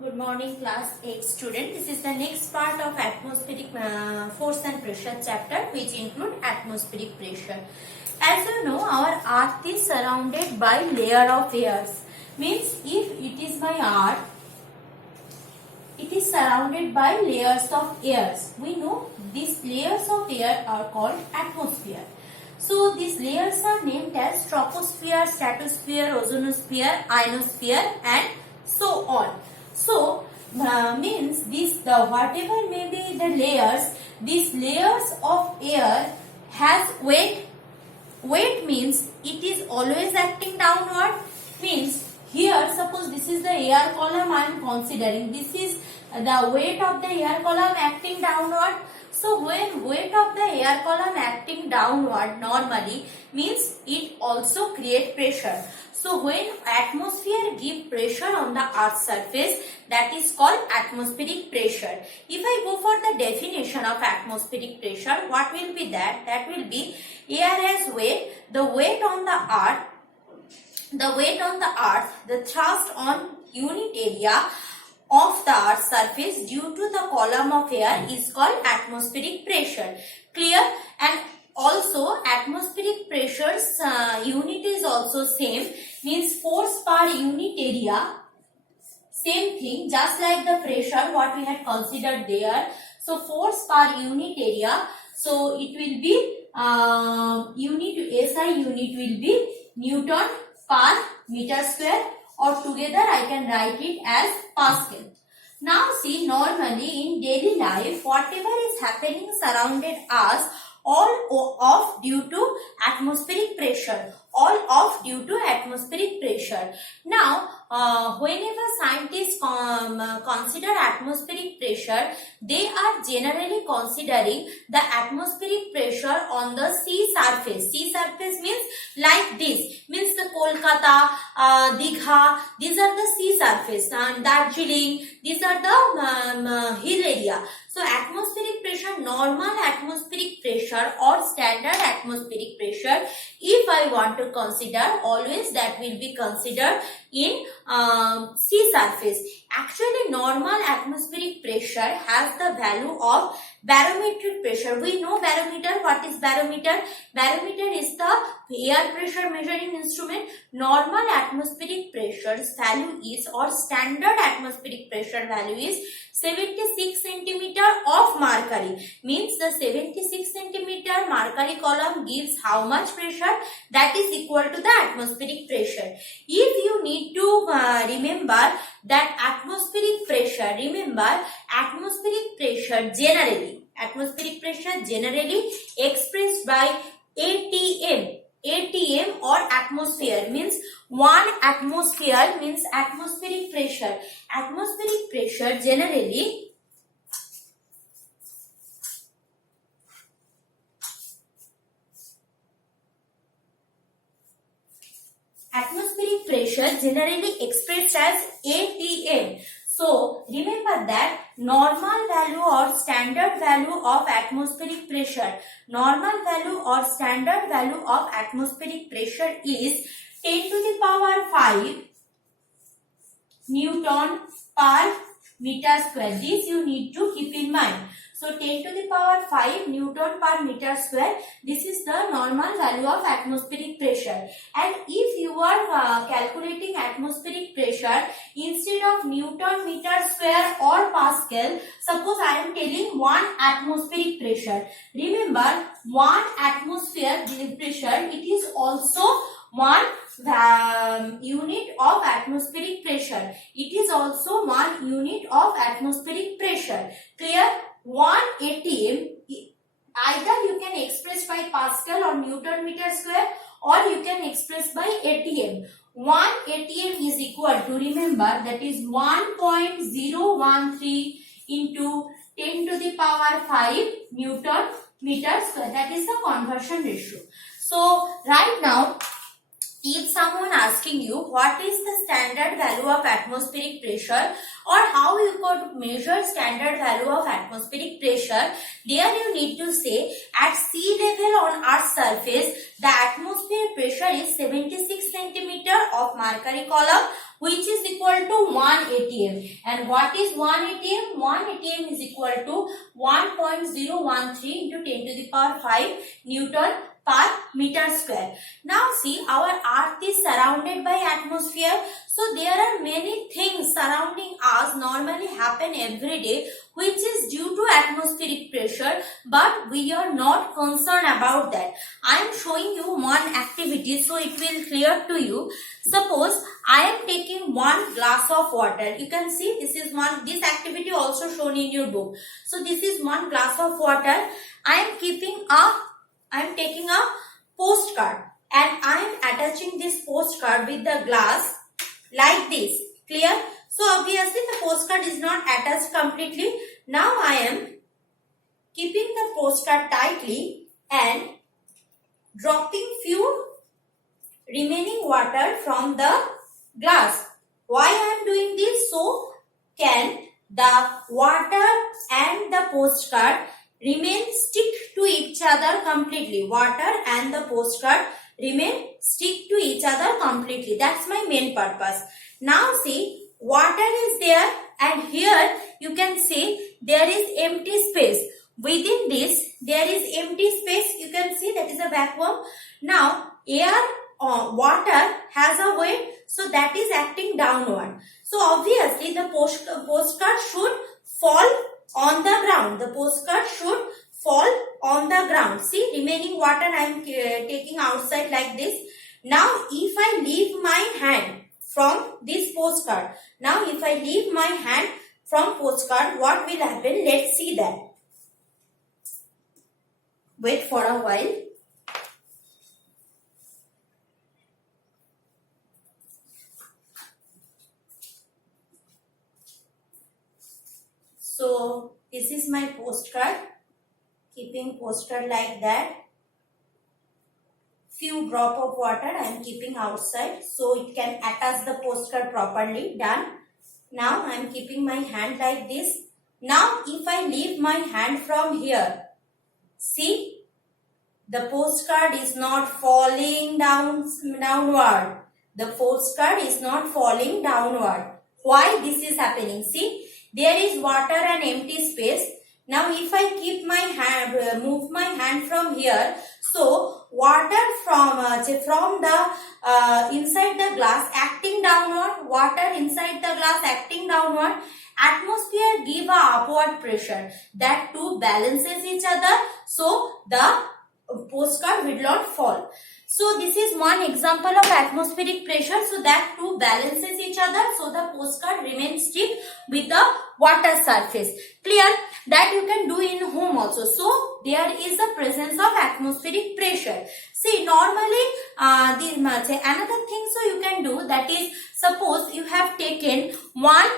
Good morning, class 8 student. This is the next part of atmospheric force and pressure chapter, which include atmospheric pressure. As you know, our earth is surrounded by layer of airs. Means if it is by earth, it is surrounded by layers of airs. We know these layers of air are called atmosphere. So these layers are named as troposphere, stratosphere, ozonosphere, ionosphere and so on. So means whatever may be the layers, these layers of air has weight. Weight means it is always acting downward. Means here suppose this is the air column I am considering. This is the weight of the air column acting downward. So when weight of the air column acting downward normally means it also create pressure. So when atmosphere give pressure on the earth's surface, that is called atmospheric pressure. If I go for the definition of atmospheric pressure, what will be that? That will be air has weight, the weight on the thrust on unit area of the earth's surface due to the column of air is called atmospheric pressure. Clear? And also atmospheric pressure's unit is also same, means force per unit area. Same thing, just like the pressure what we had considered there. So force per unit area. So it will be SI unit will be Newton per meter square, or together I can write it as Pascal. Now see, normally in daily life whatever is happening surrounded us, all of due to atmospheric pressure. All of due to atmospheric pressure. Now, whenever scientists consider atmospheric pressure, they are generally considering the atmospheric pressure on the sea surface. Sea surface means like this. Means the Kolkata, Digha, these are the sea surface. And Darjeeling, these are the hill area. So atmospheric pressure, normal atmospheric pressure or standard atmospheric pressure, if I want to consider, always that will be considered in sea surface. Actually, normal atmospheric pressure has the value of barometric pressure. We know barometer. What is barometer? Barometer is the air pressure measuring instrument. Normal atmospheric pressure's value is, or standard atmospheric pressure value is 76 centimeter of mercury. Means the 76 centimeter mercury column gives how much pressure? That is equal to the atmospheric pressure. If you need to remember that atmospheric pressure, remember atmospheric pressure generally expressed by ATM. ATM or atmosphere means 1 atmosphere means atmospheric pressure. Atmospheric pressure generally expressed as ATM. So remember that normal value or standard value of atmospheric pressure. Normal value or standard value of atmospheric pressure is 10 to the power 5 Newton per meter square. This you need to keep in mind. So 10 to the power 5 Newton per meter square. This is the normal value of atmospheric pressure. And if you are calculating atmospheric pressure, instead of Newton meter square or Pascal, suppose I am telling 1 atmospheric pressure. Remember, 1 atmosphere pressure, it is also 1 unit of atmospheric pressure. It is also 1 unit of atmospheric pressure. Clear? 1 ATM, either you can express by Pascal or Newton meter square, or you can express by ATM. 1 ATM is equal to, remember, that is 1.013 into 10 to the power 5 Newton meter square. That is the conversion ratio. So right now, if someone asking you what is the standard value of atmospheric pressure or how you could measure standard value of atmospheric pressure, there you need to say at sea level on Earth's surface, the atmosphere pressure is 76 centimeter of mercury column which is equal to 1 atm. And what is 1 atm? 1 atm is equal to 1.013 into 10 to the power 5 Newton per meter square. Now see, our earth is surrounded by atmosphere. So there are many things surrounding us normally happen every day which is due to atmospheric pressure, but we are not concerned about that. I am showing you one activity so it will clear to you. Suppose I am taking one glass of water. You can see this is this activity also shown in your book. So this is one glass of water. I am taking a postcard and I am attaching this postcard with the glass like this. Clear? So obviously the postcard is not attached completely. Now I am keeping the postcard tightly and dropping few remaining water from the glass. Why I am doing this? So can the water and the postcard remain stick to each other completely. Water and the postcard remain stick to each other completely. That's my main purpose. Now see, water is there and here you can see there is empty space. Within this there is empty space. You can see that is a vacuum. Now air or water has a weight, so that is acting downward. So obviously the postcard should fall on the ground. The postcard should fall on the ground. See, remaining water I am taking outside like this. Now if I leave my hand from this postcard, what will happen? Let's see that. Wait for a while. So this is my postcard. Keeping postcard like that. Few drop of water I am keeping outside so it can attach the postcard properly. Done. Now I am keeping my hand like this. Now if I leave my hand from here, see, the postcard is not falling downward. The postcard is not falling downward. Why this is happening? See, there is water and empty space. Now if I keep my hand, move my hand from here, so water from the inside the glass acting downward, water inside the glass acting downward, atmosphere give a upward pressure. That two balances each other, so the postcard will not fall. So this is one example of atmospheric pressure. So that two balances each other, so the postcard remains stick with the water surface. Clear? That you can do in home also. So there is a presence of atmospheric pressure. See, normally another thing so you can do, that is, suppose you have taken one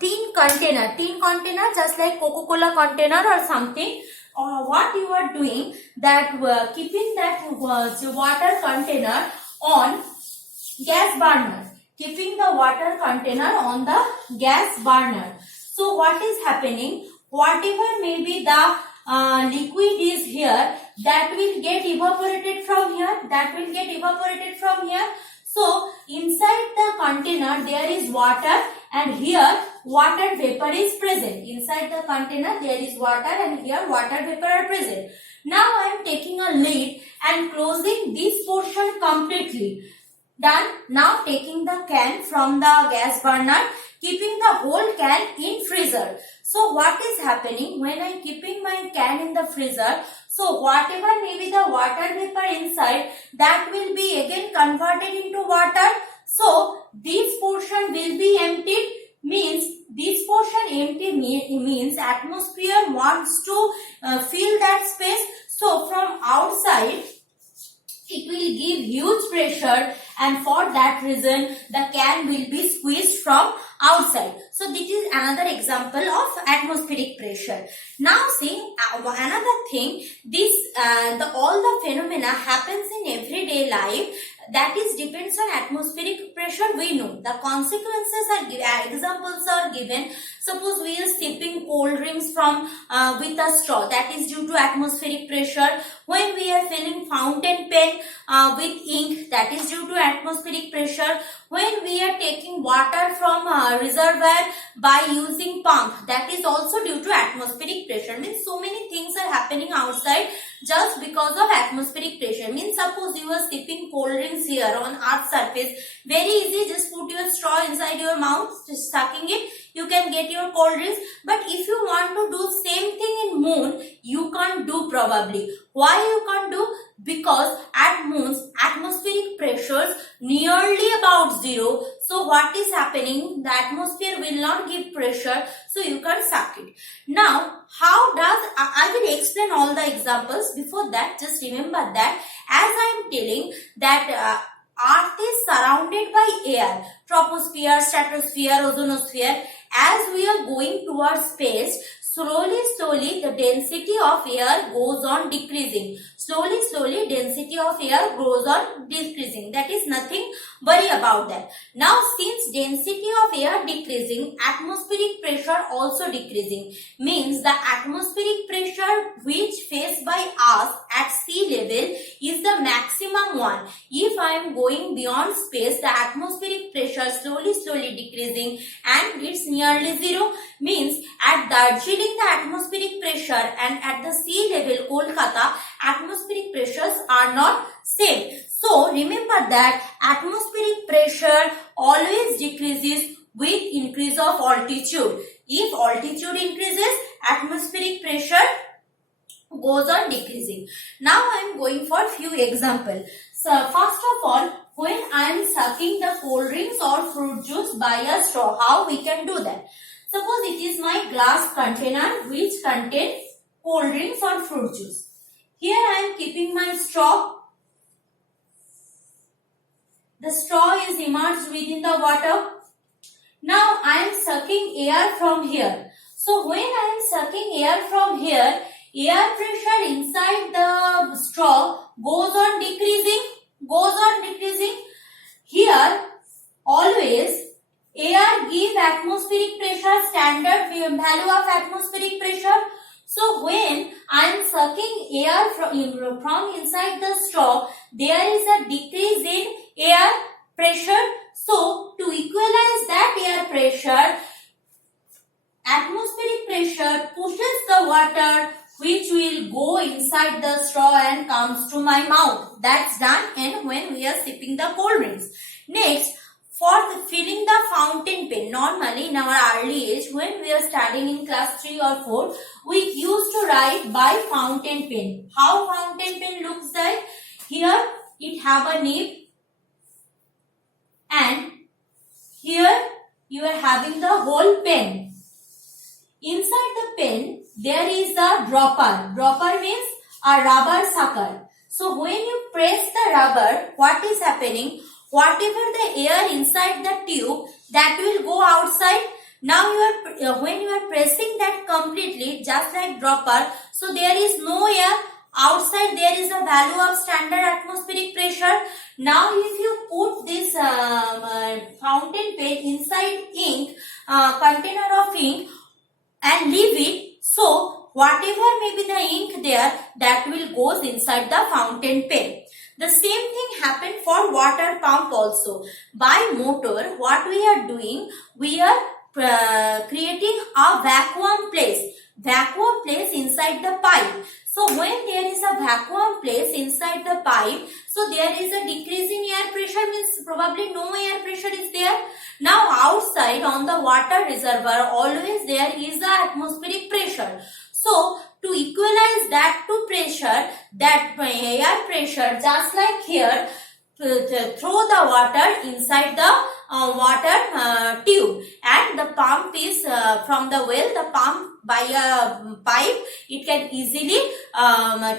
tin container just like Coca-Cola container or something. What you are doing, that keeping that water container on gas burner, keeping the water container on the gas burner. So what is happening? Whatever may be the liquid is here, that will get evaporated from here. So inside the container there is water and here water vapor is present. Inside the container there is water and here water vapor are present. Now I am taking a lid and closing this portion completely. Done. Now taking the can from the gas burner, keeping the whole can in freezer. So what is happening when I am keeping my can in the freezer? So whatever may be the water vapor inside, that will be again converted into water. So this portion will be emptied. Means this portion empty means atmosphere wants to fill that space. So from outside it will give huge pressure, and for that reason the can will be squeezed from outside. So this is another example of atmospheric pressure. Now see, another thing, all the phenomena happens in everyday life, that is depends on atmospheric pressure. We know the consequences are given, examples are given. Suppose we are sipping cold drinks from with a straw, that is due to atmospheric pressure. When we are filling fountain pen with ink, that is due to atmospheric pressure. When we are taking water from reservoir by using pump, that is also due to atmospheric pressure. Means so many things are happening outside just because of atmospheric pressure. Means suppose you are sipping cold drinks here on earth's surface, very easy, just put your straw inside your mouth, just sucking it, you can get your cold drinks. But if you want to do same thing in moon, you can't do probably. Why you can't do? Because at moon's atmospheric pressures nearly about zero. So what is happening? The atmosphere will not give pressure, so you can't suck it. Now, how does, I will explain all the examples. Before that, just remember that as I am telling that Earth is surrounded by air, troposphere, stratosphere, ozonosphere. As we are going towards space, slowly the density of air goes on decreasing. Slowly density of air goes on decreasing. That is nothing, worry about that. Now since density of air decreasing, atmospheric pressure also decreasing. Means the atmospheric pressure which faced by us at sea level is the maximum one. If I am going beyond space, the atmospheric pressure slowly decreasing and it's nearly zero. Means at Darjeeling the atmospheric pressure and at the sea level Kolkata atmospheric pressures are not same. So remember that atmospheric pressure always decreases with increase of altitude. If altitude increases, atmospheric pressure goes on decreasing. Now I am going for few examples. So first of all, when I am sucking the cold drinks or fruit juice by a straw, how we can do that? Suppose it is my glass container which contains cold drinks or fruit juice. Here I am keeping my straw. The straw is immersed within the water. Now I am sucking air from here. So when I am sucking air from here, air pressure inside the straw goes on decreasing. Here always air gives atmospheric pressure, standard value of atmospheric pressure. So when I am sucking air from inside the straw, there is a decrease in air pressure. So to equalize that air pressure, atmospheric pressure pushes the water which will go inside the straw and comes to my mouth. That's done and when we are sipping the cold drinks. Next, for filling the fountain pen, normally in our early age when we are studying in class 3 or 4, we used to write by fountain pen. How fountain pen looks like? Here it have a nib and here you are having the whole pen. Inside the pen there is a dropper. Dropper means a rubber sucker. So when you press the rubber, what is happening? Whatever the air inside the tube, that will go outside. Now when you are pressing that completely, just like dropper, so there is no air. Outside there is a value of standard atmospheric pressure. Now if you put this fountain pen inside ink, container of ink and leave it, so whatever may be the ink there, that will goes inside the fountain pen. The same thing happened for water pump also. By motor, what we are doing, we are creating a vacuum place inside the pipe. So when there is a vacuum place inside the pipe, so there is a decrease in air pressure, means probably no air pressure is there. Now outside on the water reservoir, always there is the atmospheric pressure. So to equalize that to pressure, that air pressure, just like here, throw the water inside the water tube, and the pump is from the well, the pump by a pipe, it can easily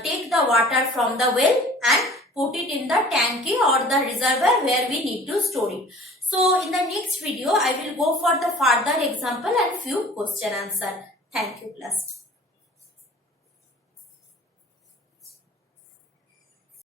take the water from the well and put it in the tanki or the reservoir where we need to store it. So in the next video, I will go for the further example and few question answer. Thank you class.